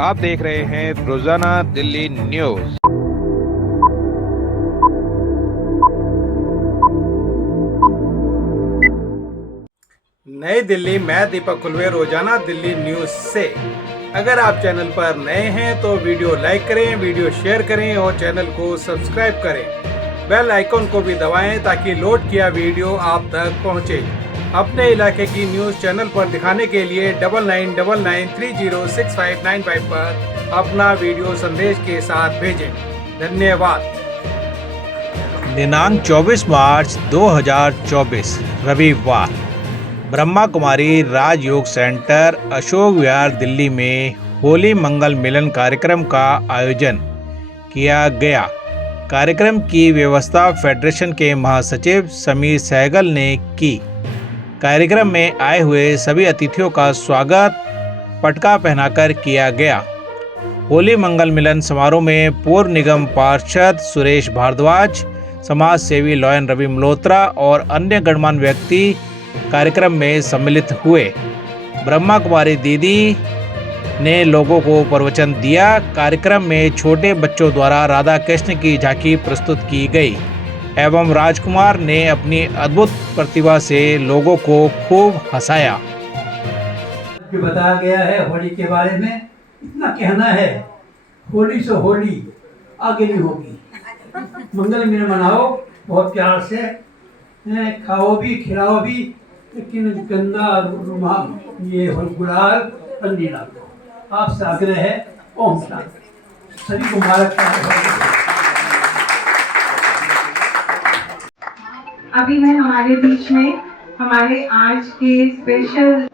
आप देख रहे हैं रोजाना दिल्ली न्यूज। नई दिल्ली, मैं दीपक खुलवे, रोजाना दिल्ली न्यूज से। अगर आप चैनल पर नए हैं तो वीडियो लाइक करें, वीडियो शेयर करें और चैनल को सब्सक्राइब करें। बेल आइकॉन को भी दबाएं ताकि लोड किया वीडियो आप तक पहुंचे। अपने इलाके की न्यूज चैनल पर दिखाने के लिए 9999306595 पर अपना वीडियो संदेश के साथ भेजें। धन्यवाद। दिनांक 24 मार्च 2024 रविवार, ब्रह्मा कुमारी राजयोग सेंटर, अशोक विहार, दिल्ली में होली मंगल मिलन कार्यक्रम का आयोजन किया गया। कार्यक्रम की व्यवस्था फेडरेशन के महासचिव समीर सहगल ने की। कार्यक्रम में आए हुए सभी अतिथियों का स्वागत पटका पहनाकर किया गया। होली मंगल मिलन समारोह में पूर्व निगम पार्षद सुरेश भारद्वाज, समाज सेवी लॉयन रवि मल्होत्रा और अन्य गणमान्य व्यक्ति कार्यक्रम में सम्मिलित हुए। ब्रह्मा कुमारी दीदी ने लोगों को प्रवचन दिया। कार्यक्रम में छोटे बच्चों द्वारा राधा कृष्ण की झांकी प्रस्तुत की गई एवं राजकुमार ने अपनी अद्भुत प्रतिभा से लोगों को खूब हंसाया। जो बताया गया है होली के बारे में, इतना कहना है, होली से होली आगे नहीं होगी। मंगल मिलन मनाओ बहुत प्यार से, खाओ भी खिलाओ भी, लेकिन गंदा रुमाल ये गुलाल पन्नी ना दो। आपसे आग्रह है। ओम शांति। सभी को मुबारक। अभी मैं हमारे बीच में हमारे आज के स्पेशल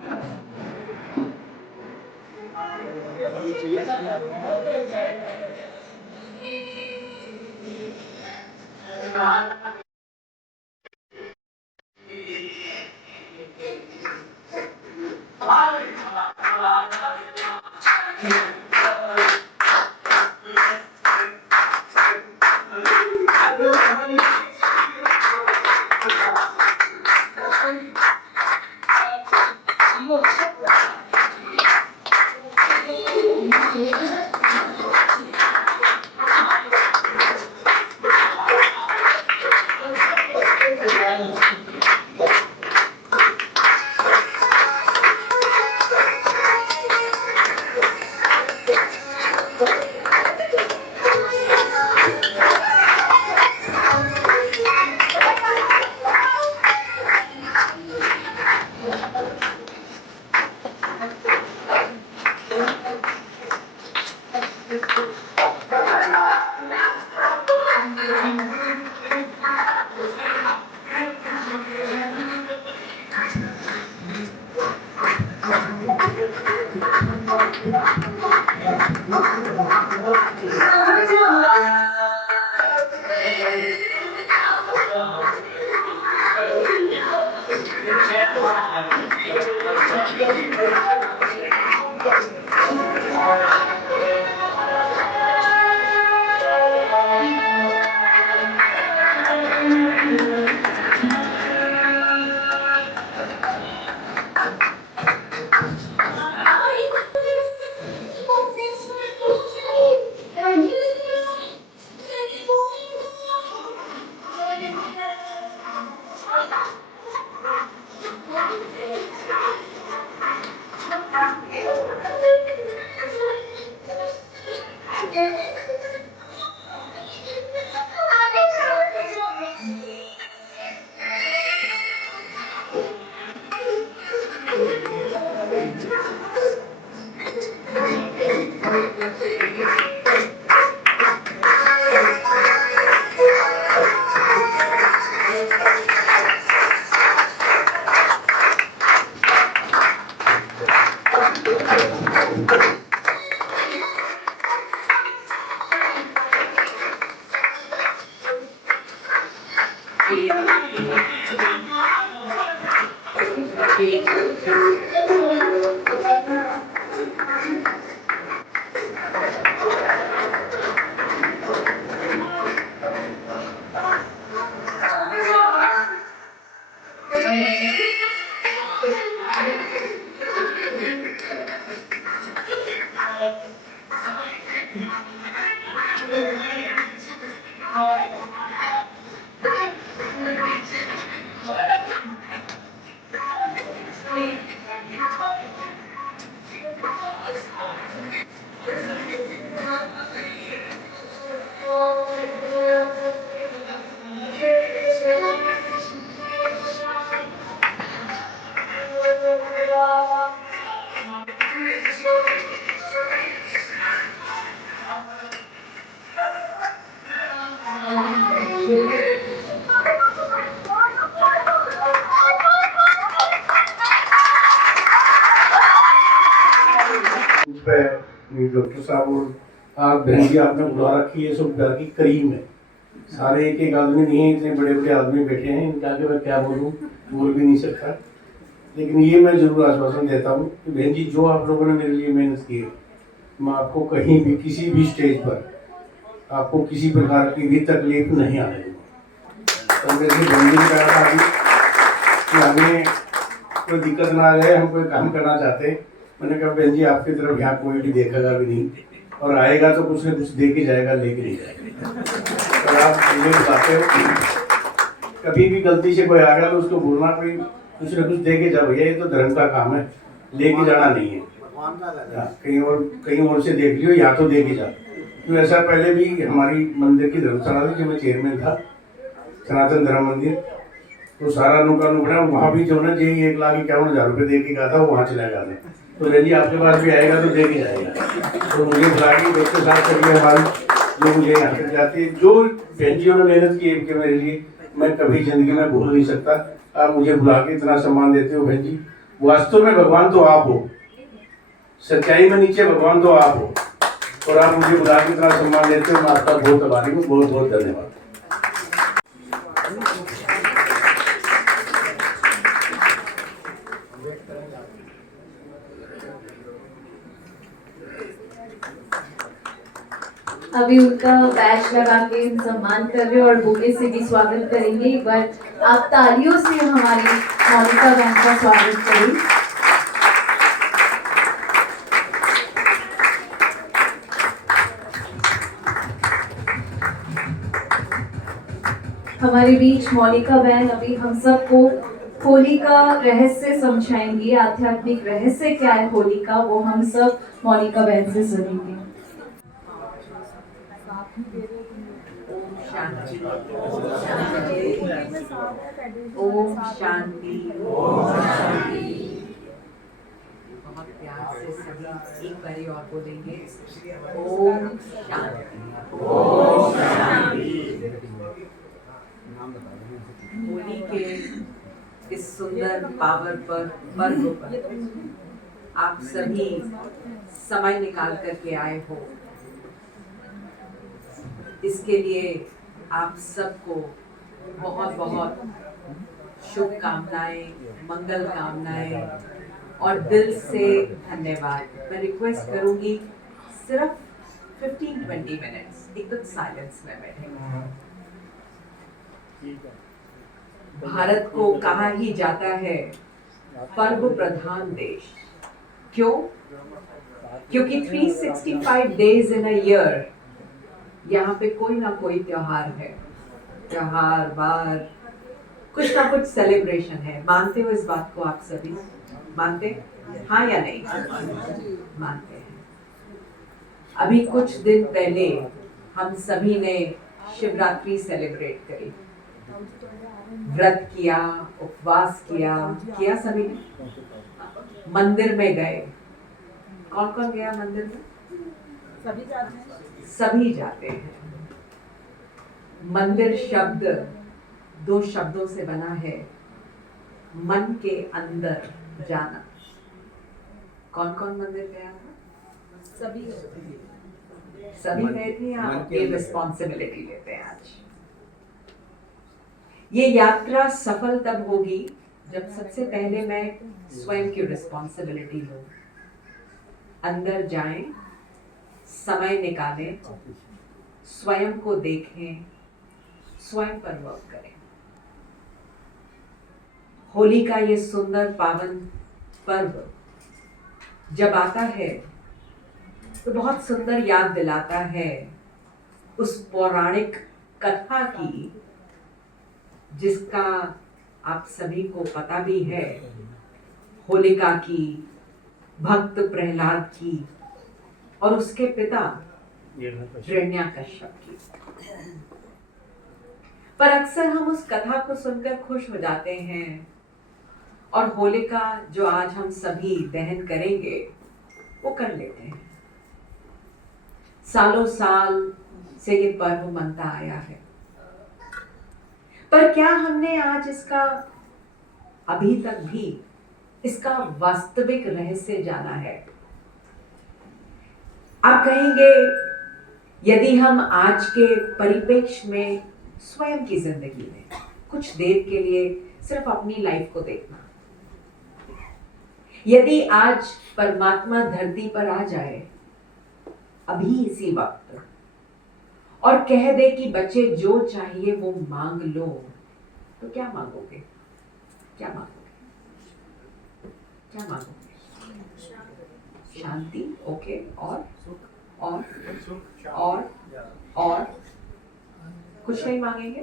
उस पे डॉक्टर साहब और आप बहन जी आपने बुला रखी है, सब घर की करीम है। सारे एक एक आदमी नहीं है, इतने बड़े बड़े आदमी बैठे हैं, इनके आगे मैं क्या बोलूँ, बोल भी नहीं सकता। लेकिन ये मैं जरूर आश्वासन देता हूँ कि बहन जी जो आप लोगों ने मेरे लिए मेहनत की है, मैं आपको कहीं भी किसी भी स्टेज पर आपको किसी प्रकार की भी तकलीफ नहीं आने दूँगा। तो मेरे बहन जी ने कहा था अभी कि हमें कोई दिक्कत ना आ जाए, हम कोई काम करना चाहते हैं। मैंने कहा बहन जी आपकी तरफ यहाँ कोई भी देखेगा भी नहीं, और आएगा तो कुछ न कुछ दे के जाएगा, लेके नहीं जाएगा। तो आप मुझे बताते हो, कभी भी गलती से कोई आ गया तो उसको बोलना कोई कुछ न कुछ दे के जा भैया, ये तो धर्म का काम है, लेके जाना नहीं है। कहीं और से देख लियो, यहाँ तो दे के जा। तो ऐसा पहले भी हमारी मंदिर की धर्मशाला थी, जब मैं चेयरमैन था सनातन धर्म मंदिर, तो सारा नुका नुकड़ा वहाँ भी जो ना जी 1,51,000 रुपये दे के गया था, वो वहाँ चला गया था। तो बहन जी आपके पास भी आएगा तो दे के जाएगा। तो मुझे बुला के दोस्तों साथ करिए हमारी, जो मुझे यहाँ तक जाती है, जो बहन जियों ने मेहनत की है मेरे लिए, मैं कभी जिंदगी में भूल नहीं सकता। आप मुझे बुला के इतना सम्मान देते हो बहन जी, वास्तव में भगवान तो आप हो, सच्चाई में नीचे भगवान तो आप हो, और आप मुझे बुला के इतना सम्मान देते हो, मैं आपका बहुत आभारी हूँ। बहुत बहुत धन्यवाद। अभी उनका बैच लगा के सम्मान कर रहे हैं और बुके से भी स्वागत करेंगे। एक बार आप तालियों से हमारी मोनिका बहन का स्वागत करें। हमारे बीच मोनिका बहन अभी हम सबको होली का रहस्य समझाएंगी। आध्यात्मिक रहस्य क्या है होली का, वो हम सब मोनिका बहन से सुनेंगे। ओम शांति। बहुत प्यार से सभी एक बारी और बोलेंगे, ओम शांति। होली के इस सुंदर पावन पर्व पर आप सभी समय निकाल करके आए हो, इसके लिए आप सबको बहुत बहुत शुभकामनाएं, मंगल कामनाएं और दिल से धन्यवाद। मैं रिक्वेस्ट करूंगी सिर्फ 15-20 मिनट्स एकदम साइलेंस में बैठे। भारत को कहा ही जाता है पर्व प्रधान देश। क्यों? क्योंकि 365 डेज इन अ ईयर यहाँ पे कोई ना कोई त्योहार है, त्योहार बार कुछ ना कुछ सेलिब्रेशन है। मानते हो इस बात को? आप सभी मानते? हाँ या नहीं? मानते हैं। अभी कुछ दिन पहले हम सभी ने शिवरात्रि सेलिब्रेट करी, व्रत किया, उपवास किया सभी ने। मंदिर में गए। कौन कौन गया मंदिर में? सभी जाते हैं। मंदिर शब्द 2 शब्दों से बना है, मन के अंदर जाना। कौन कौन मंदिर गया था? सभी गए थे। आप ये रिस्पॉन्सिबिलिटी लेते हैं आज। ये यात्रा सफल तब होगी जब सबसे पहले मैं स्वयं की रिस्पॉन्सिबिलिटी लूं। अंदर जाएं, समय निकालें, स्वयं को देखें, स्वयं पर वर्क करें। होली का ये सुंदर पावन पर्व जब आता है तो बहुत सुंदर याद दिलाता है उस पौराणिक कथा की जिसका आप सभी को पता भी है, होलिका की, भक्त प्रहलाद की और उसके पिता हिरण्याकश्यप की। पर अक्सर हम उस कथा को सुनकर खुश हो जाते हैं और होलिका जो आज हम सभी दहन करेंगे वो कर लेते हैं। सालों साल से ये पर्व मनता आया है, पर क्या हमने आज इसका अभी तक भी इसका वास्तविक रहस्य जाना है? आप कहेंगे यदि हम आज के परिप्रेक्ष्य में स्वयं की जिंदगी में कुछ देर के लिए सिर्फ अपनी लाइफ को देखना, यदि आज परमात्मा धरती पर आ जाए अभी इसी वक्त और कह दे कि बच्चे जो चाहिए वो मांग लो, तो क्या मांगोगे? क्या मांगोगे? क्या मांगोगे? शांति, ओके, और कुछ नहीं मांगेंगे?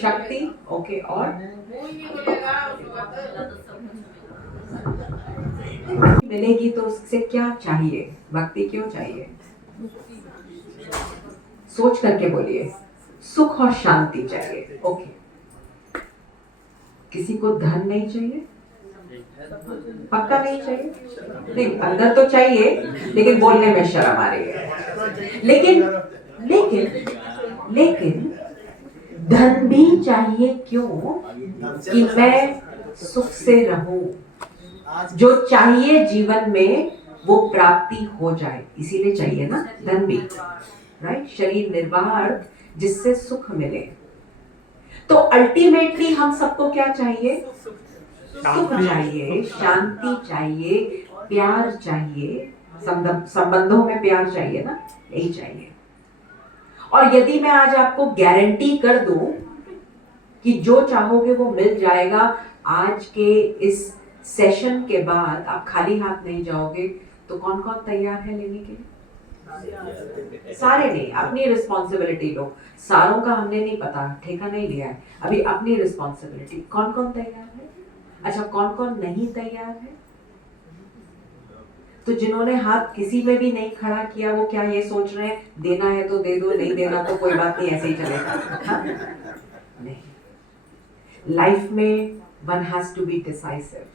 शक्ति, ओके, और मिलेगी तो उससे क्या चाहिए? भक्ति क्यों चाहिए? सोच करके बोलिए। सुख और शांति चाहिए, ओके। किसी को धन नहीं चाहिए? पक्का नहीं चाहिए? नहीं, अंदर तो चाहिए लेकिन बोलने में शर्म आ रही है। लेकिन धन भी चाहिए, क्यों? कि मैं सुख से रहूं, जो चाहिए जीवन में वो प्राप्ति हो जाए, इसीलिए चाहिए ना धन भी, राइट? शरीर निर्वाह अर्थ जिससे सुख मिले। तो अल्टीमेटली हम सबको क्या चाहिए? सुख चाहिए, शांति चाहिए, प्यार चाहिए, संबंधों में प्यार चाहिए ना, यही चाहिए। और यदि मैं आज आपको गारंटी कर दूं कि जो चाहोगे वो मिल जाएगा, आज के इस सेशन के बाद आप खाली हाथ नहीं जाओगे, तो कौन कौन तैयार है लेने के लिए? सारे नहीं, अपनी रिस्पॉन्सिबिलिटी लो। सारों का हमने नहीं पता, ठेका नहीं लिया है, अभी अपनी रिस्पॉन्सिबिलिटी। कौन कौन तैयार है? अच्छा, कौन कौन नहीं तैयार है? तो जिन्होंने हाथ किसी में भी नहीं खड़ा किया, वो क्या ये सोच रहे हैं देना है तो दे दो, नहीं देना तो कोई बात नहीं, ऐसे ही चलेगा? नहीं। लाइफ में one has to be decisive.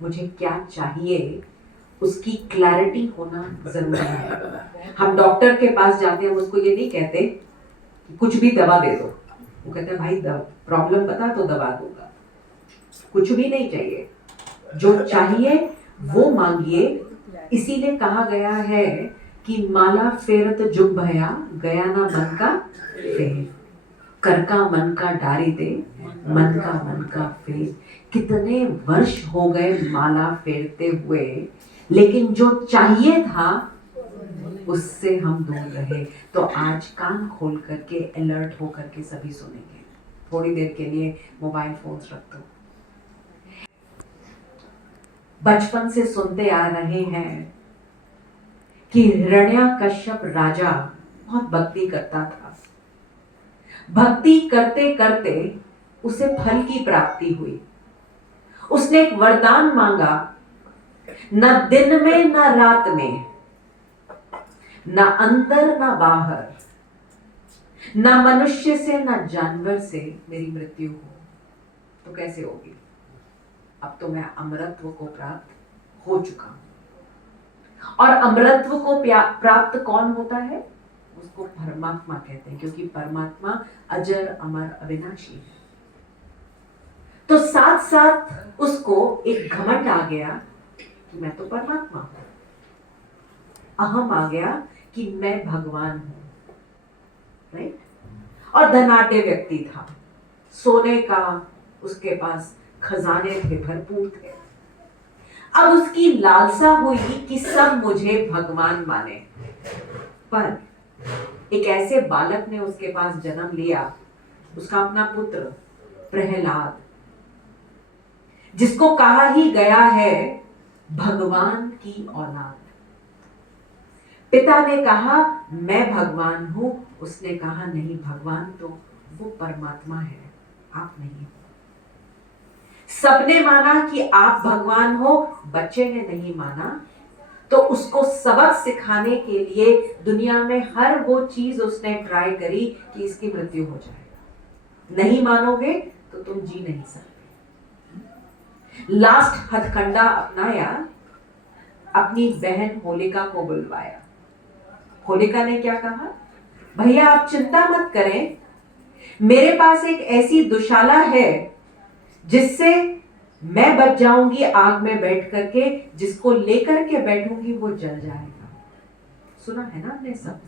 मुझे क्या चाहिए उसकी क्लैरिटी होना जरूरी है। हम डॉक्टर के पास जाते हैं, हम उसको ये नहीं कहते कि कुछ भी दवा दे दो, वो कहते हैं भाई प्रॉब्लम बता तो दवा दूंगा। कुछ भी नहीं चाहिए, जो चाहिए वो मांगिए। इसीलिए कहा गया है कि माला फेरत जुग भया, गया ना मन का फेर, कर का मन का डारी दे, मन का फेर। कितने वर्ष हो गए माला फेरते हुए, लेकिन जो चाहिए था उससे हम दूर रहे। तो आज कान खोल करके अलर्ट हो करके सभी सुनेंगे। थोड़ी देर के लिए मोबाइल फोन्स रख दो। बचपन से सुनते आ रहे हैं कि हिरण्याकश्यप राजा बहुत भक्ति करता था। भक्ति करते करते उसे फल की प्राप्ति हुई। उसने एक वरदान मांगा, न दिन में न रात में, न अंदर न बाहर, न मनुष्य से न जानवर से मेरी मृत्यु हो। तो कैसे होगी? अब तो मैं अमरत्व को प्राप्त हो चुका हूं। और अमरत्व को प्राप्त कौन होता है? उसको परमात्मा कहते हैं, क्योंकि परमात्मा अजर अमर अविनाशी है। तो साथ साथ उसको एक घमंड आ गया कि मैं तो परमात्मा हूं। अहम आ गया कि मैं भगवान हूं, राइट? और धनाढ्य व्यक्ति था, सोने का उसके पास खजाने थे, भरपूर थे। अब उसकी लालसा हुई कि सब मुझे भगवान माने। पर एक ऐसे बालक ने उसके पास जन्म लिया, उसका अपना पुत्र प्रहलाद, जिसको कहा ही गया है भगवान की औलाद। पिता ने कहा मैं भगवान हूं, उसने कहा नहीं, भगवान तो वो परमात्मा है, आप नहीं हो। सबने माना कि आप भगवान हो, बच्चे ने नहीं माना, तो उसको सबक सिखाने के लिए दुनिया में हर वो चीज उसने ट्राई करी कि इसकी मृत्यु हो जाएगा। नहीं मानोगे तो तुम जी नहीं सकते। लास्ट हथकंडा अपनाया, अपनी बहन होलिका को बुलवाया। होलिका ने क्या कहा, भैया आप चिंता मत करें, मेरे पास एक ऐसी दुशाला है जिससे मैं बच जाऊंगी आग में बैठ करके, जिसको लेकर के बैठूंगी वो जल जाएगा। सुना है ना आपने सब।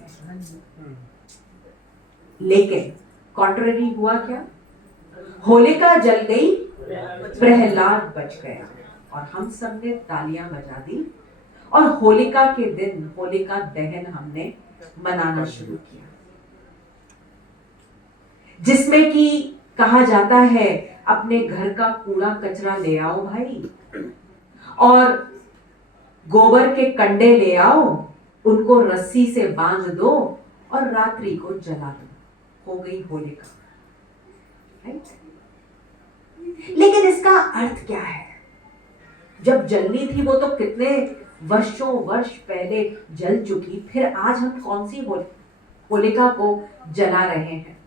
लेकिन कॉन्ट्ररी हुआ क्या, होलिका जल गई, प्रहलाद बच गया, और हम सब ने तालियां बजा दी, और होलिका के दिन होलिका दहन हमने मनाना शुरू किया, जिसमें कि कहा जाता है अपने घर का कूड़ा कचरा ले आओ भाई, और गोबर के कंडे ले आओ, उनको रस्सी से बांध दो और रात्रि को जला दो। हो गई होलिका। लेकिन इसका अर्थ क्या है? जब जलनी थी वो तो कितने वर्षों वर्ष पहले जल चुकी, फिर आज हम कौन सी होलिका को जला रहे हैं?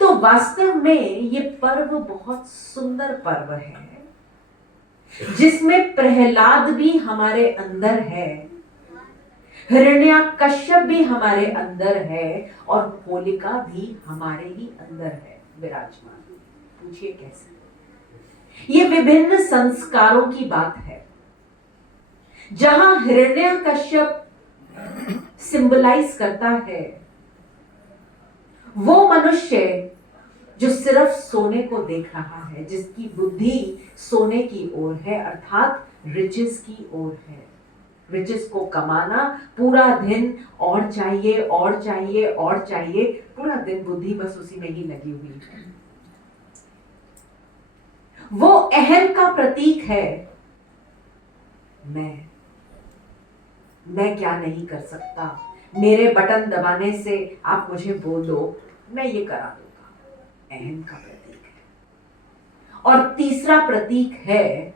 तो वास्तव में ये पर्व बहुत सुंदर पर्व है, जिसमें प्रहलाद भी हमारे अंदर है, हिरण्याकश्यप भी हमारे अंदर है, और होलिका भी हमारे ही अंदर है विराजमान। पूछिए कैसे? ये विभिन्न संस्कारों की बात है। जहां हिरण्याकश्यप सिंबलाइज करता है वो मनुष्य जो सिर्फ सोने को देख रहा है, जिसकी बुद्धि सोने की ओर है, अर्थात रिचेस की ओर है। रिचेस को कमाना, पूरा दिन और चाहिए और चाहिए और चाहिए, पूरा दिन बुद्धि बस उसी में ही लगी हुई है। वो अहम का प्रतीक है। मैं क्या नहीं कर सकता, मेरे बटन दबाने से आप मुझे बोल दो, मैं ये करा दूंगा। अहम का प्रतीक है। और तीसरा प्रतीक है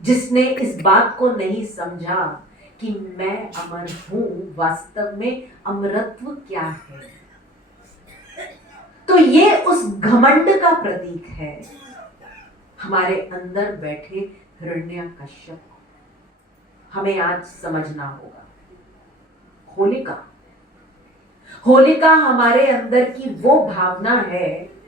जिसने इस बात को नहीं समझा कि मैं अमर हूं, वास्तव में अमरत्व क्या है। तो ये उस घमंड का प्रतीक है, हमारे अंदर बैठे हिरण्याकश्यप को हमें आज समझना होगा। होलिका हमारे अंदर की वो भावना है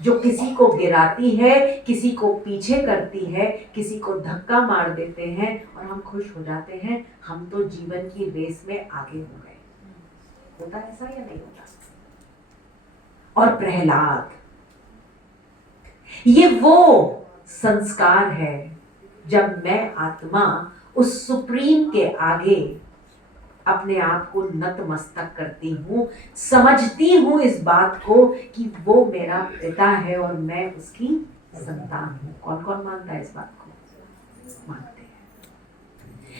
जो किसी को गिराती है, किसी को पीछे करती है, किसी को धक्का मार देते हैं और हम खुश हो जाते हैं, हम तो जीवन की रेस में आगे हो गए। होता है ऐसा या नहीं होता? और प्रहलाद, ये वो संस्कार है जब मैं आत्मा उस सुप्रीम के आगे अपने आप को नतमस्तक करती हूँ, समझती हूँ इस बात को कि वो मेरा पिता है और मैं उसकी संतान हूँ। कौन कौन मानता है इस बात को? मानते हैं।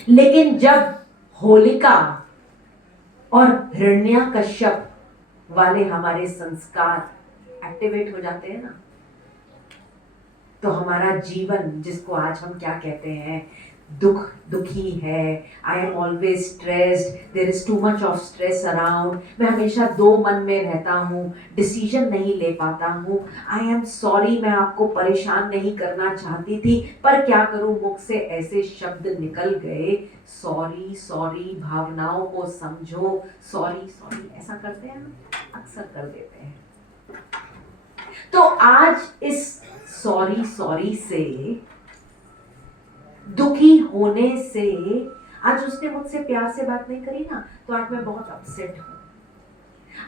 लेकिन जब होलिका और हिरण्याकश्यप वाले हमारे संस्कार एक्टिवेट हो जाते हैं ना, तो हमारा जीवन, जिसको आज हम क्या कहते हैं, दुखी है, I am always stressed, there is too much of stress around, मैं हमेशा दो मन में रहता हूँ, डिसीजन नहीं ले पाता हूँ, आई एम सॉरी, मैं आपको परेशान नहीं करना चाहती थी, पर क्या करूँ, मुख से ऐसे शब्द निकल गए, सॉरी सॉरी, भावनाओं को समझो, सॉरी सॉरी, ऐसा करते हैं ना, अक्सर कर देते हैं। तो आज इस सॉरी सॉरी से, दुखी होने से, आज उसने मुझसे प्यार से बात नहीं करी ना, तो आज मैं बहुत अपसेट हूं।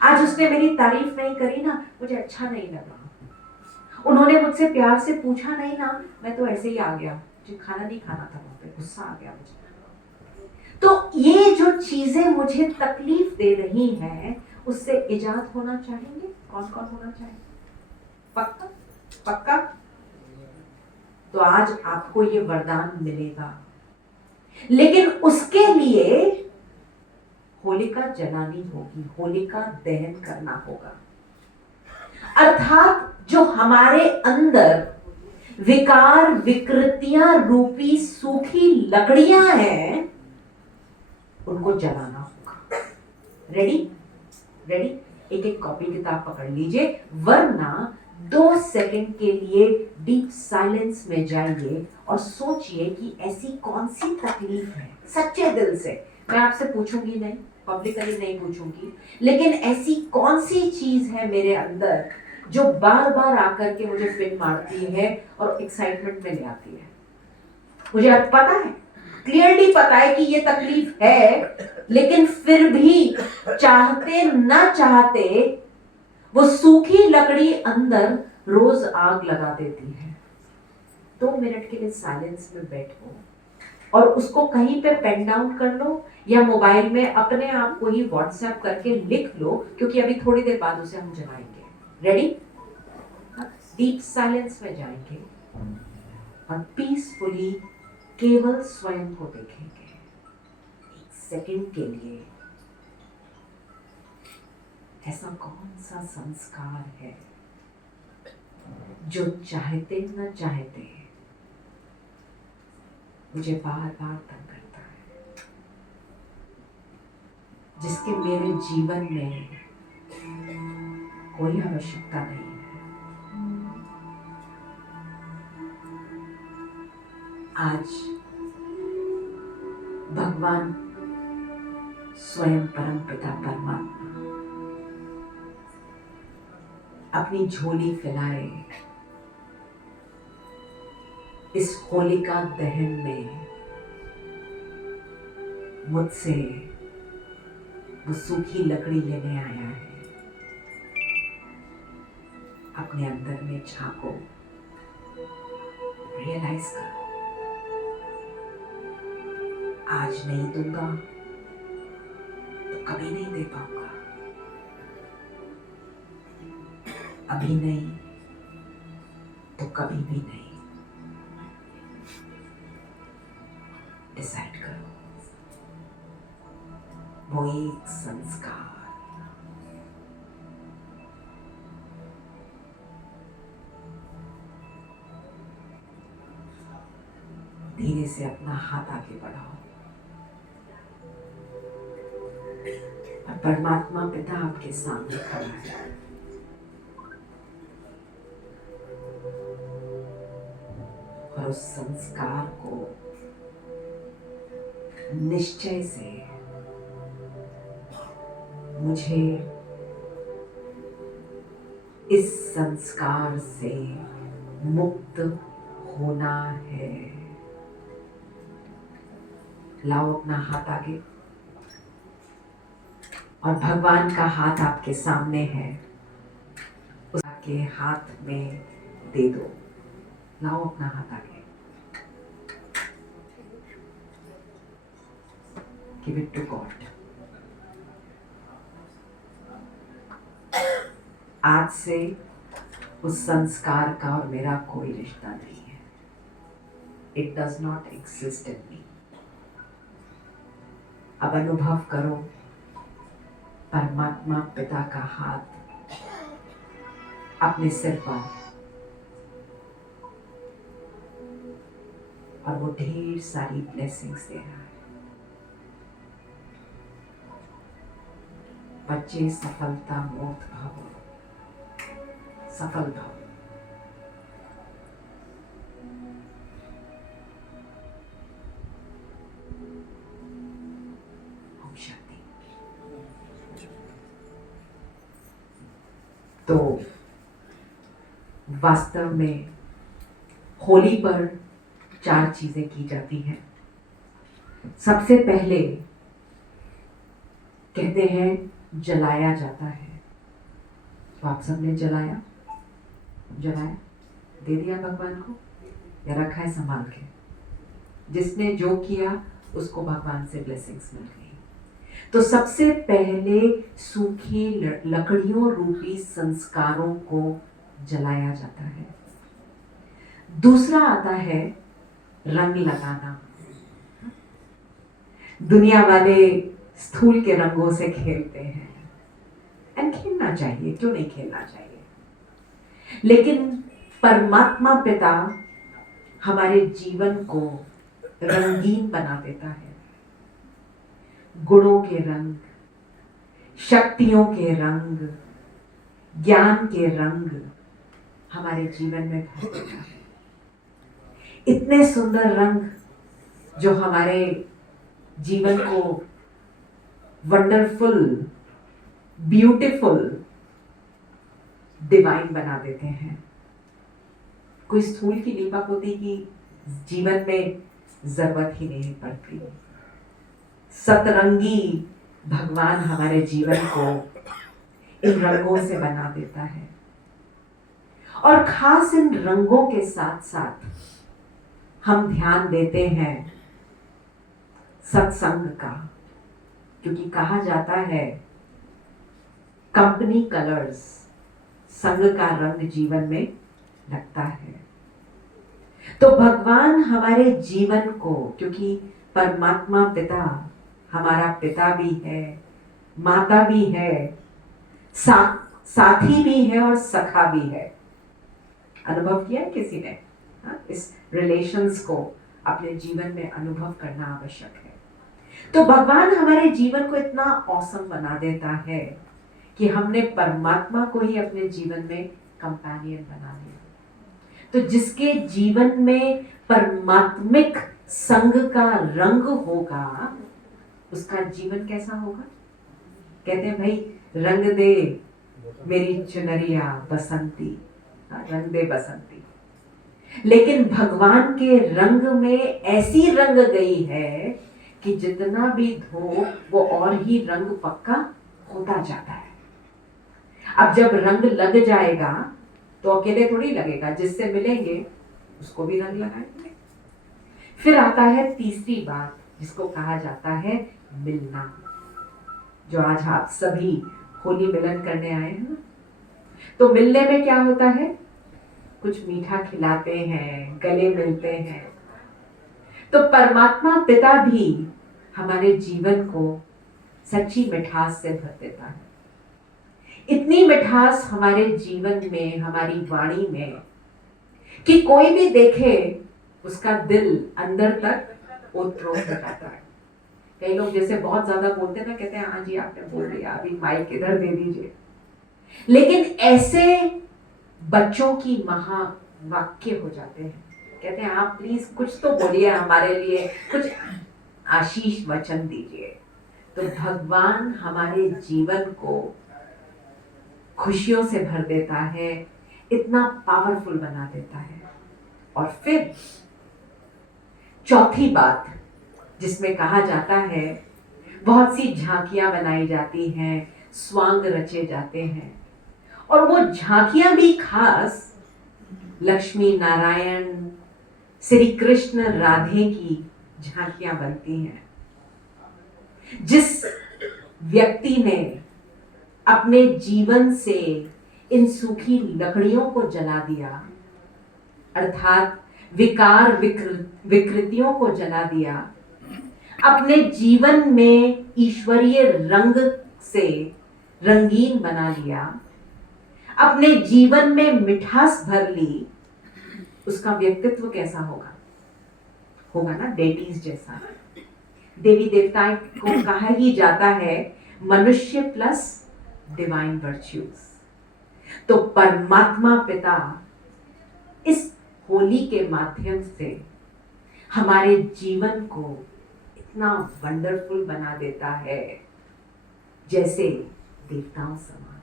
आज उसने मेरी तारीफ नहीं करी ना, मुझे अच्छा नहीं लगा। उन्होंने मुझसे प्यार से पूछा नहीं ना, मैं तो ऐसे ही आ गया, मुझे खाना नहीं खाना था, वहां पे गुस्सा आ गया मुझे। तो ये जो चीजें मुझे तकलीफ दे रही हैं, उससे इजाद होना चाहेंगे? कौन कौन होना चाहेंगे? पक्का पक्का? तो आज आपको ये वरदान मिलेगा। लेकिन उसके लिए होलिका जलानी होगी, होलिका दहन करना होगा। अर्थात जो हमारे अंदर विकार विकृतियां रूपी सूखी लकड़ियां हैं, उनको जलाना होगा। रेडी? रेडी? एक एक कॉपी किताब पकड़ लीजिए, वरना 2 सेकंड के लिए डीप साइलेंस में जाइए और सोचिए कि ऐसी कौन सी तकलीफ है, सच्चे दिल से। मैं आपसे पूछूंगी नहीं, पब्लिकली नहीं पूछूंगी, लेकिन ऐसी कौन सी चीज है मेरे अंदर जो बार बार आकर के मुझे पिन मारती है और एक्साइटमेंट में ले आती है। मुझे अब पता है, क्लियरली पता है कि ये तकलीफ है, लेकिन फिर भी चाहते ना चाहते वो सूखी लकड़ी अंदर रोज आग लगा देती है। 2 मिनट के लिए साइलेंस में बैठो और उसको कहीं पे पेन डाउन कर लो या मोबाइल में अपने आप को ही व्हाट्सएप करके लिख लो, क्योंकि अभी थोड़ी देर बाद उसे हम जलाएंगे। रेडी? डीप साइलेंस में जाएंगे और पीसफुली केवल स्वयं को देखेंगे 1 सेकंड के लिए। ऐसा कौन सा संस्कार है जो चाहते न चाहते मुझे बार बार तंग करता है, जिसके मेरे जीवन में कोई आवश्यकता नहीं है। आज भगवान स्वयं परम पिता परमात्मा अपनी झोली फैलाए इस होलिका दहन में मुझसे वो सूखी लकड़ी लेने आया है। अपने अंदर में झांको, रियलाइज करो, आज नहीं दूंगा तो कभी नहीं दे पाऊंगा, अभी नहीं तो कभी भी नहीं। डिसाइड करो, वो एक संस्कार धीरे से अपना हाथ आगे बढ़ाओ और परमात्मा पिता आपके सामने खड़ा है। और उस संस्कार को निश्चय से मुझे इस संस्कार से मुक्त होना है। लाओ अपना हाथ आगे और भगवान का हाथ आपके सामने है, उसके हाथ में दे दो। लाओ अपना हाथ आगे, गिव इट टू गॉड। आज से उस संस्कार का और मेरा कोई रिश्ता नहीं है। It does not exist in me. अब अनुभव करो परमात्मा पिता का हाथ अपने सिर पर, और वो ढेर सारी ब्लेसिंग्स दे रहा है। बच्चे सफलता मूर्त भव, सफल भव। ओम शांति। तो वास्तव में होली पर 4 चीजें की जाती हैं। सबसे पहले कहते हैं जलाया जाता है। तो आप सबने जलाया दे दिया भगवान को, या रखा है संभाल के? जिसने जो किया उसको भगवान से ब्लेसिंग्स मिल गई। तो सबसे पहले सूखी लकड़ियों रूपी संस्कारों को जलाया जाता है। दूसरा आता है रंग लगाना। दुनिया वाले स्थूल के रंगों से खेलते हैं, एंड खेलना चाहिए, क्यों नहीं खेलना चाहिए, लेकिन परमात्मा पिता हमारे जीवन को रंगीन बना देता है। गुणों के रंग, शक्तियों के रंग, ज्ञान के रंग हमारे जीवन में भर देता है। इतने सुंदर रंग जो हमारे जीवन को वंडरफुल, ब्यूटीफुल, डिवाइन बना देते हैं। कोई स्थूल की लीपा पोती की जीवन में जरूरत ही नहीं पड़ती। सतरंगी भगवान हमारे जीवन को इन रंगों से बना देता है, और खास इन रंगों के साथ साथ हम ध्यान देते हैं सत्संग का, क्योंकि कहा जाता है कंपनी कलर्स, संग का रंग जीवन में लगता है। तो भगवान हमारे जीवन को, क्योंकि परमात्मा पिता हमारा पिता भी है, माता भी है, साथी भी है और सखा भी है। अनुभव किया है किसी ने? इस रिलेशंस को अपने जीवन में अनुभव करना आवश्यक है। तो भगवान हमारे जीवन को इतना औसम बना देता है कि हमने परमात्मा को ही अपने जीवन में कंपेनियन बना लिया। तो जिसके जीवन में परमात्मिक संग का रंग होगा, उसका जीवन कैसा होगा? कहते हैं भाई रंग दे मेरी चुनरिया बसंती, रंग दे बसंती। लेकिन भगवान के रंग में ऐसी रंग गई है कि जितना भी धो वो और ही रंग पक्का होता जाता है। अब जब रंग लग जाएगा तो अकेले थोड़ी लगेगा, जिससे मिलेंगे उसको भी रंग लगाएंगे। फिर आता है तीसरी बात, जिसको कहा जाता है मिलना, जो आज आप सभी होली मिलन करने आए हैं ना। तो मिलने में क्या होता है? कुछ मीठा खिलाते हैं, गले मिलते हैं। तो परमात्मा पिता भी हमारे जीवन को सच्ची मिठास से भर देता है। इतनी मिठास हमारे जीवन में, हमारी वाणी में, कि कोई भी देखे उसका दिल अंदर तक ओत-प्रोत हो जाता है। कई लोग जैसे बहुत ज्यादा बोलते हैं ना, कहते हैं हाँ जी आपने बोल दिया, अभी माइक इधर दे दीजिए। लेकिन ऐसे बच्चों की महावाक्य हो जाते हैं, कहते हैं आप प्लीज कुछ तो बोलिए हमारे लिए, कुछ आशीष वचन दीजिए। तो भगवान हमारे जीवन को खुशियों से भर देता है, इतना पावरफुल बना देता है। और फिर चौथी बात, जिसमें कहा जाता है बहुत सी झांकियां बनाई जाती हैं, स्वांग रचे जाते हैं, और वो झांकियां भी खास लक्ष्मी नारायण, श्री कृष्ण राधे की झांकियां बनती हैं। जिस व्यक्ति ने अपने जीवन से इन सूखी लकड़ियों को जला दिया, अर्थात विकार विकृतियों को जला दिया, अपने जीवन में ईश्वरीय रंग से रंगीन बना लिया, अपने जीवन में मिठास भर ली, उसका व्यक्तित्व कैसा होगा? होगा ना डेटीज जैसा। देवी देवताओं को कहा ही जाता है मनुष्य प्लस डिवाइन वर्च्यूज। तो परमात्मा पिता इस होली के माध्यम से हमारे जीवन को इतना वंडरफुल बना देता है, जैसे देवताओं समान।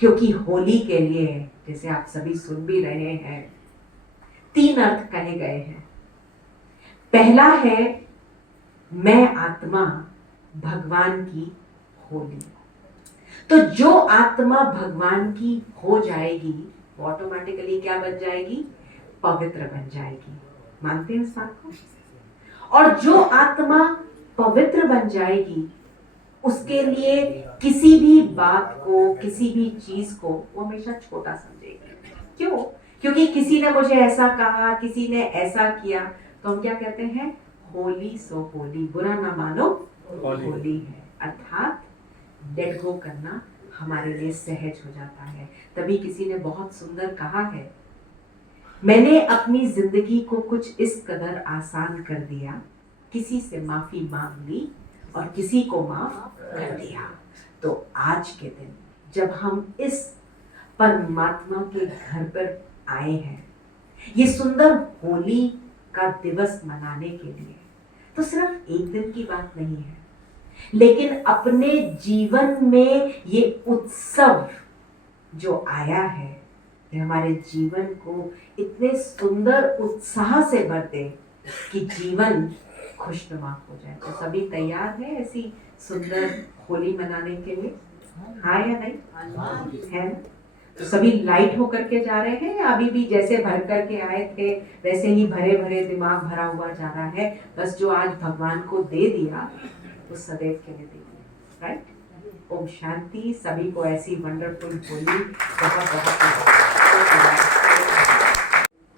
क्योंकि होली के लिए, जैसे आप सभी सुन भी रहे हैं, 3 अर्थ कहे गए हैं। पहला है मैं आत्मा भगवान की होली। तो जो आत्मा भगवान की हो जाएगी वो ऑटोमेटिकली क्या बन जाएगी? पवित्र बन जाएगी। मानते हैं इस बात को? और जो आत्मा पवित्र बन जाएगी उसके लिए किसी भी बात को, किसी भी चीज को वो हमेशा छोटा समझेगी। क्यों? क्योंकि किसी ने मुझे ऐसा कहा, किसी ने ऐसा किया, तो हम क्या कहते हैं? होली सो होली, बुरा ना मानो होली है, अर्थात लेट गो करना हमारे लिए सहज हो जाता है। तभी किसी ने बहुत सुंदर कहा है, मैंने अपनी जिंदगी को कुछ इस कदर आसान कर दिया, किसी से माफी मांग ली और किसी को माफ कर दिया। तो आज के दिन जब हम इस परमात्मा के घर पर आए हैं, ये सुंदर होली का दिवस मनाने के लिए, तो सिर्फ एक दिन की बात नहीं है, लेकिन अपने जीवन में ये उत्सव जो आया है, ये हमारे जीवन को इतने सुंदर उत्साह से भर दे कि जीवन खुशनुमा हो जाए। तो सभी तैयार हैं ऐसी सुंदर होली मनाने के लिए? हाँ या नहीं? है? तो सभी लाइट होकर के जा रहे हैं, अभी भी जैसे भर करके आए थे वैसे ही भरे भरे दिमाग भरा हुआ जा रहा है। बस जो आज भगवान को दे दिया वो सदैव के लिए दे दिया, राइट? ओम शांति। सभी को ऐसी वंडरफुल होली बहुत बहुत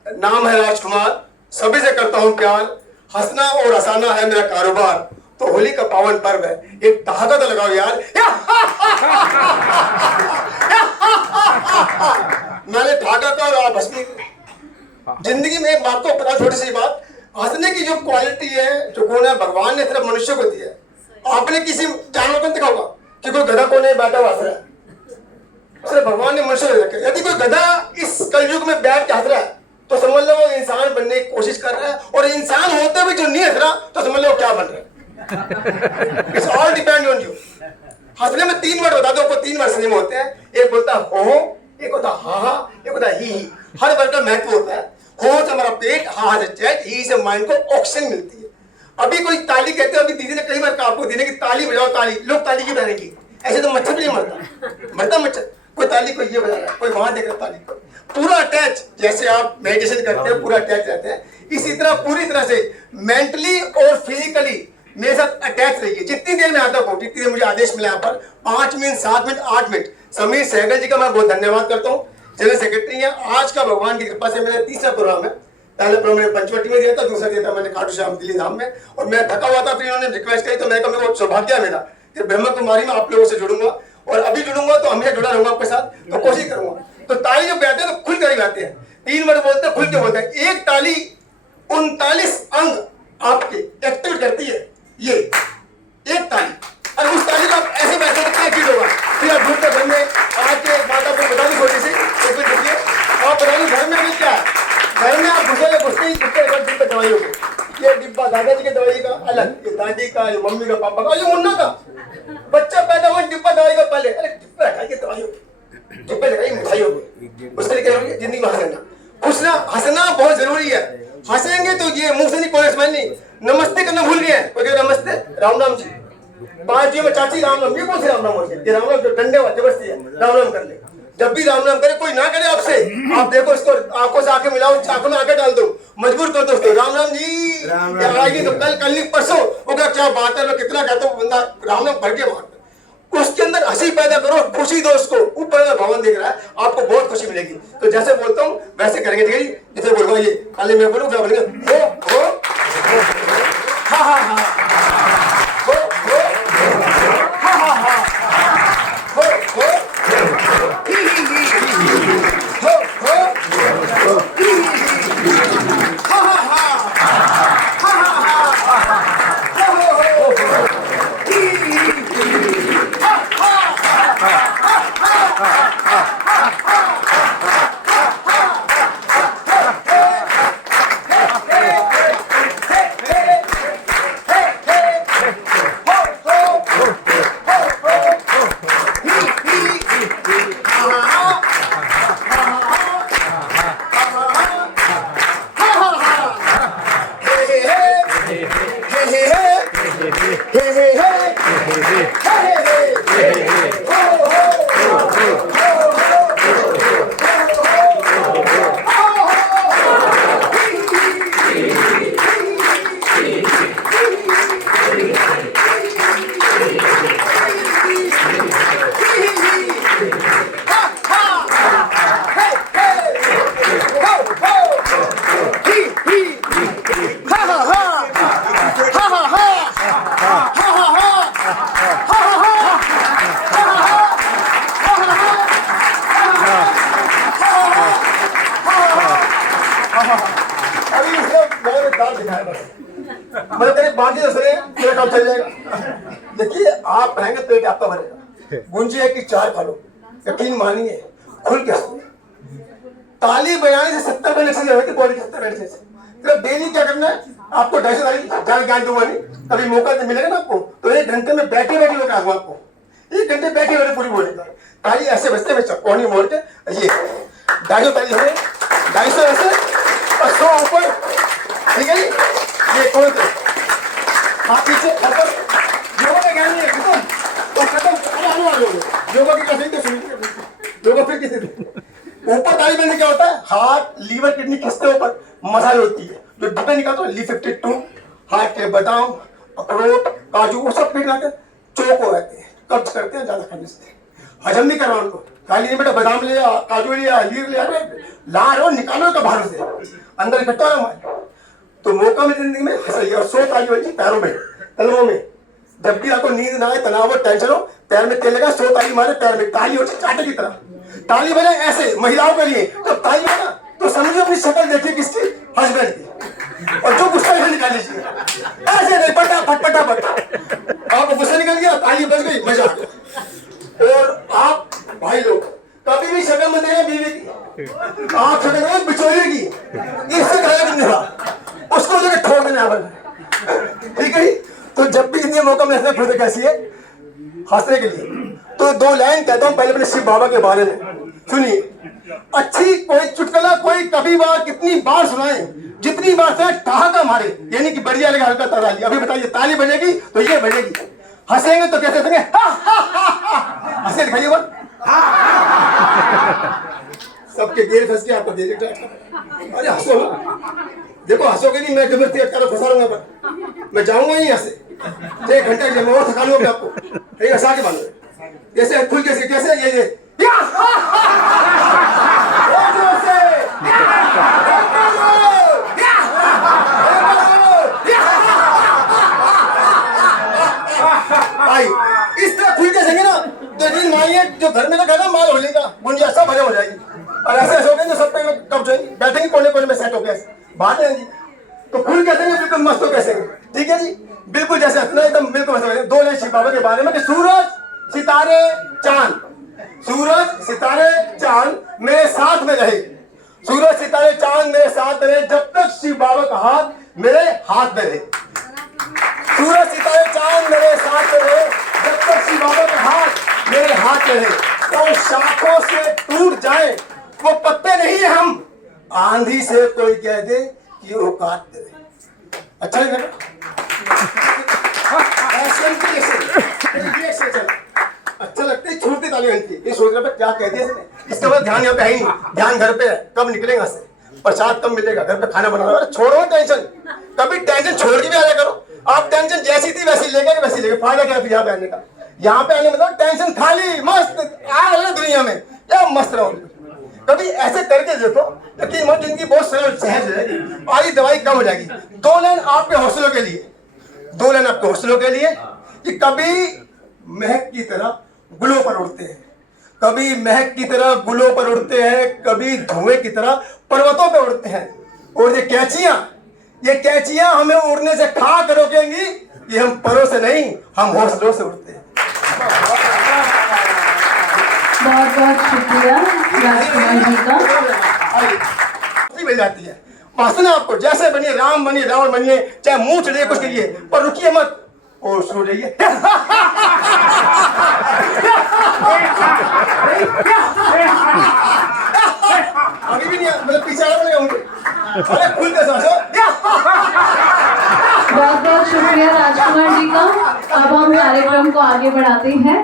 नाम है राजकुमार, सभी से करता हूँ प्यार, हंसना और हंसाना है मेरा कारोबार। तो होली का पावन पर्व है, एक ठहाका तो लगाओ यार। मैंने ठहाका का और आप हंसने। जिंदगी में एक बात को पता, छोटी सी बात, हंसने की जो क्वालिटी है, जो गुण है, भगवान ने सिर्फ मनुष्य को दिया है। आपने किसी जानवर को देखा होगा कि कोई गधा कोने बैठा हुआ हंस रहा है, सिर्फ भगवान ने मनुष्य को रखा। यदि कोई गधा इस कलयुग में बैठ के हंस रहा है तो समझ लो वो इंसान बनने की कोशिश कर रहा है, और इंसान होते भी जो नहीं हंस रहा तो समझ लो क्या बन रहा है। It's all depend on you. हंसने में 3 वर्ड बता दो आपको, 3 वर्ड समझ में होते हैं। एक होता है हो, एक होता है हा, एक होता है ही। हर वर्ड का महत्व होता है। हो से हमारा पेट, हा से चेस्ट, ही से माइंड को ऑक्सीजन मिलती है। अभी कोई ताली कहते हैं, अभी दीदी ने कई बार कहा आपको, दीदी की ताली बजाओ, ताली। लोग ताली क्यों बजाएंगे? ऐसे तो मच्छर भी नहीं मरता, मरता मच्छर। कोई ताली, कोई ये बजा रहा है, कोई वहां देख रहा है ताली। पूरा अटैच, जैसे आप मेडिटेशन करते हैं पूरा अटैच रहते हैं, इसी तरह पूरी तरह से मेंटली और फिजिकली मेरे साथ अटैच रहिए। जितनी देर में आता हूँ, जितनी देर मुझे आदेश मिला यहाँ पर, 5 minute, 7 minute, 8 minute. Sameer Sehgal ji का मैं बहुत धन्यवाद करता हूँ, जनरल सेक्रेटरी है। आज का भगवान की कृपा से मेरा 3रा प्रोग्राम है। पहले प्रोग्राम मैंने पंचवटी में दिया था, दूसरा दिया था मैंने खाटू श्याम दिल्ली धाम में, और मैं थका हुआ था, फिर इन्होंने रिक्वेस्ट करी तो मैं कहा मेरे को सौभाग्य है मेरा कि ब्रह्मा कुमारी में आप लोगों से जुड़ूंगा, और अभी जुड़ूंगा तो हमेशा जुड़ा रहूंगा आपके साथ, तो कोशिश करूंगा। तो ताली जो बजाते हैं तो खुल कर ही गाते हैं, 3 वर्ड बोलते हैं, खुल के बोलते हैं। एक ताली 39 अंग आपके एक्टिवेट करती है, ये एक ताली। और उस ताली को आप ऐसे बैठे तो क्या चीज होगा? फिर आप ढूंढते घर में आज के बात आपको बता दी छोटी सी, एक मिनट देखिए। आप बता दी घर में अभी क्या है? घर में आप घुसते ही डिब्बे दवाइयों के, ये डिब्बा दादाजी की दवाई का अलग, ये दादी का, ये मम्मी का, पापा का, ये मुन्ना का। बच्चा पैदा हुआ डिब्बा दवाई का पहले, अरे डिब्बा हटाइए दवाइयों के, डिब्बे लगाइए मिठाइयों के, उसके लिए क्या होगी? जिंदगी में हंसना, खुशना, हंसना बहुत जरूरी है। हंसेंगे तो ये मुंह से नहीं, कोई स्माइल नहीं। नमस्ते करना भूल गए, कोई कहे नमस्ते, राम राम जी, 5 जी में चाची राम राम, ये कौन से राम राम होते हैं? ये राम राम जो डंडे वाले जबरदस्ती है, राम राम कर ले। जब भी राम राम करे, कोई ना करे आपसे, आप देखो इसको आंखों से आंखें मिलाओ, आंखों में आंखें डाल दो, मजबूर कर दो उसको, राम राम जी। आएगी तो कल नहीं परसों होगा, क्या बात है, कितना कहता हूँ, बंदा राम राम भर के मारता। उसके अंदर हंसी पैदा करो, खुशी दो उसको। ऊपर भवन दिख रहा है, आपको बहुत खुशी मिलेगी। तो जैसे बोलता हूँ वैसे करेंगे, ठीक है? जैसे बोलूंगा ये, पहले मैं बोलूँ, क्या बोलेंगे? हो हा हा हा, हो हा हा हा, हो ही ही ही, हो ही ही ही, हा हा हा, हा हा हा, हो ही ही ही, हा हा हा, मतलब तेरे बाकी दूसरे तेरा काम चल जाएगा। देखिए आप खाएंगे पेट आपका भरेगा, गुंजी है कि 4 खा लो, यकीन मानिए खुल के हंसो। ताली बजाने से 70 मिनट से होती बॉडी के 70 मिनट से। तो डेली क्या करना है आपको, 250 ताली ज्ञान दूंगा नहीं, कभी मौका मिलेगा ना आपको तो 1 घंटे में बैठे बैठे लोग आऊंगा आपको, 1 घंटे बैठे बैठे पूरी बॉडी का ताली ऐसे बजते में कोहनी मोड़ के ये 250 ताली हो 250 ऐसे और 100 ऊपर, ठीक है जी। ये खोल के हाथ पीछे ऊपर, योगा का ज्ञान नहीं है खत्म और खत्म। योगा की कैसे तो सुनिए, योगा फिर किसी ऊपर ताली बजने क्या होता है, हार्ट लीवर किडनी खिसते ऊपर मसाज होती है, जो डिब्बे निकालते हैं Li52 हार्ट के बादाम अखरोट काजू वो सब पिघला के चौक हो जाते हैं, कब्ज करते हैं ज्यादा खाने से, हजम नहीं करवा उनको। खाली नहीं बेटा बादाम लिया काजू लिया लीर लिया ला रहे हो निकालो तो बाहर से अंदर इकट्ठा हो रहा। तो मौका में जिंदगी में हंसाइए और 100 ताली बजी पैरों में तलवों में। जब भी आपको नींद ना आए तनाव हो टेंशन हो पैर में तेल लगा 100 ताली मारे पैर में, ताली हो चाटे की तरह ताली बजाए ऐसे महिलाओं के लिए। जब ताली बजा तो समझो अपनी शक्ल देखिए किसकी, हस्बैंड की, और जो गुस्सा है निकाल लीजिए ऐसे नहीं फटाफट फटाफट आपको गुस्सा निकल गया ताली बज गई मजा आ गया। और आप भाई लोग कभी भी शक्ल मत देना बीवी की, आप शक्ल देना बिचौलिए की, इससे गलत नहीं था उसको लेकर ठोक देना आप, ठीक है। तो जब भी इतने मौका मिलता है खुद कैसी है हंसने के लिए, तो 2 लाइन कहता हूँ पहले अपने शिव बाबा के बारे में सुनिए। अच्छी कोई चुटकुला कोई कभी बार कितनी बार सुनाए, जितनी बार सुनाए ठहाका मारे, यानी कि बढ़िया लगा हल्का ताली। अभी बताइए ताली बजेगी तो ये बजेगी, हंसेंगे तो कैसे हंसेंगे, हंसे दिखाइए वो सबके गेर फंस के आपको दे अरे हंसो देखो, हंसोगे नहीं मैं जबरदस्ती अटका फंसा लूंगा पर मैं जाऊंगा ही यहाँ से 1 घंटे जब और थका लूंगा आपको, ठीक हंसा के बांधो जैसे फुल कैसे कैसे ये भाई इस तरह खुल के सकें ना तो दिन मानिए जो घर में तो कहना माल हो लेगा गुंजिया सब हजम हो जाएगी, और ऐसे ऐसे हो गए सब पे कब जाएंगे बैठेंगे कोने कोने में सेट हो गए बात है जी। तो खुल के सकेंगे बिल्कुल मस्त हो कैसे, ठीक है जी बिल्कुल जैसे हंसना एकदम बिल्कुल मस्त। 2 लाइन शिव बाबा के बारे में कि सूरज सितारे चांद, सूरज सितारे चांद मेरे साथ में रहे, सूरज सितारे चांद मेरे साथ में रहे जब तक शिव बाबा का हाथ मेरे हाथ में रहे, सूरज सितारे चांद मेरे साथ में रहे जब तक शिव बाबा का हाथ मेरे हाथ में रहे। तो शाखों से टूट जाए वो पत्ते नहीं है हम, आंधी से कोई कह दे कि वो काट दे। अच्छा लगा अच्छा लगता है छोड़ती ताली घंटी, ये सोच रहा है क्या कह दिया इसने, इसके बाद ध्यान यहाँ पे है ही नहीं, ध्यान घर पे है, कब निकलेगा से प्रसाद कब मिलेगा, घर पे खाना बनाना, छोड़ो टेंशन, कभी टेंशन छोड़ के भी आया करो। आप टेंशन जैसी थी वैसी लेकर वैसी लेकर फायदा क्या फिर यहाँ पे आने का, यहाँ पे आने मतलब टेंशन खाली मस्त आ रहे दुनिया में क्या मस्त रहो। कभी ऐसे करके देखो लेकिन मन जिंदगी बहुत सरल सहज है, आधी दवाई कम हो जाएगी। 2 लाइन आपके हौसलों के लिए, 2 लाइन आपके हौसलों के लिए कि कभी महक की तरह गुलों पर उड़ते हैं, कभी महक की तरह गुलों पर उड़ते हैं, कभी धुएं की तरह पर्वतों पे उड़ते हैं। और ये कैचियां हमें उड़ने से खा कर रोकेंगी, ये हम परों से नहीं हम हौसलों से उड़ते हैं। बहुत बहुत शुक्रिया राजकुमार जी का। मिल जाती है वासना आपको, जैसे बनिए राम बनिए रावण बनिए, चाहे मुंह चढ़िए कुछ करिए पर रुकिए मत और सो जाइए। अभी भी नहीं मतलब पीछे आ रहा हूँ, अरे खुल के सांसो। बहुत बहुत शुक्रिया राजकुमार जी का। अब हम कार्यक्रम को आगे बढ़ाते हैं।